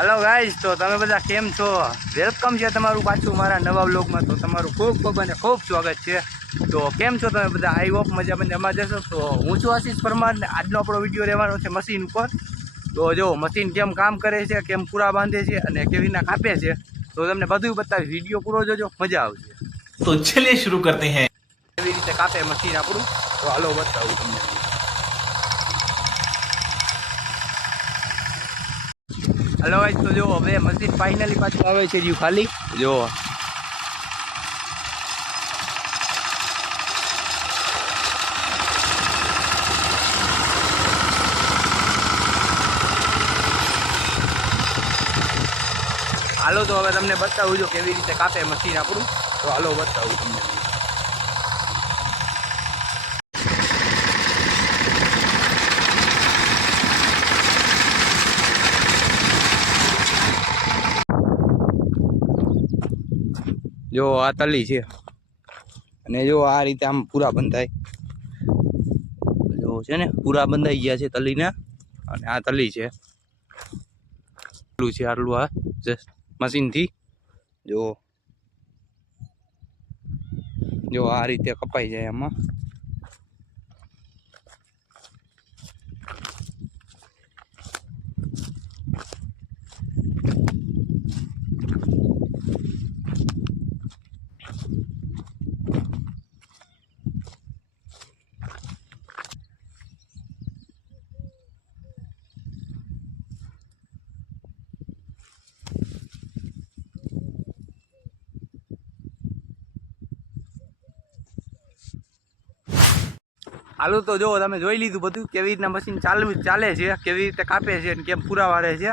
Hello guys, तो તમે બધા કેમ છો? વેલકમ છે તમારું પાછું મારા નવા વ્લોગમાં। તો તમારું ખૂબ અને ખૂબ સ્વાગત છે। તો કેમ છો તમે બધા? આઈ હોપ મજામાં જમા જશો। તો હું છું આશીષ પરમાર ને આજનો આપણો વિડીયો રહેવાનો છે મશીન ઉપર। તો જો મશીન કેમ કામ કરે છે, કેમ પૂરા બાંધે છે અને કેવી રીતના કાપે છે, તો તમને બધું બતાવીશ। વિડીયો પૂરો જોજો, મજા આવશે। तो चलिए शुरू करते हैं। કેવી રીતે કાપે મશીન આપણું, તો હાલો બતાવું તમને। हेलो गाइस, तो जो હવે મશીન ફાઇનલી પાછું આવે છે રહ્યું ખાલી। જો હાલો, તો હવે તમને બતાવું જો કેવી રીતે કાપે મશીન આપણું, તો હાલો બતાવું તમને। જો આ તલી છે અને જો આ રીતે આમ પૂરા બંધાય। જો છે ને પૂરા બંધાઈ ગયા છે તલીના, અને આ તલી છે આટલું છે, આટલું આ જસ્ટ મશીનથી જો આ રીતે કપાઈ જાય આમાં। હાલો, તો જો તમે જોઈ લીધું બધું કેવી રીતના મશીન ચાલે છે, કેવી રીતે કાપે છે અને કેમ પૂરા વાળે છે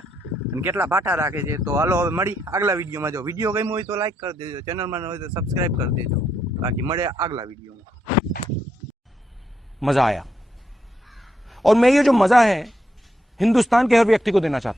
અને કેટલા ભાટા રાખે છે। તો હાલો હવે મળી આગલા વિડીયોમાં। જો વિડીયો ગમ્યો હોય તો લાઈક કરી દેજો, ચેનલમાં ન હોય તો સબસ્ક્રાઈબ કરી દેજો। બાકી મળે આગલા વિડીયોમાં। मजा आया और मैं ये जो मजा है हिंदुस्तान के हर व्यक्ति को देना चाहता हूं।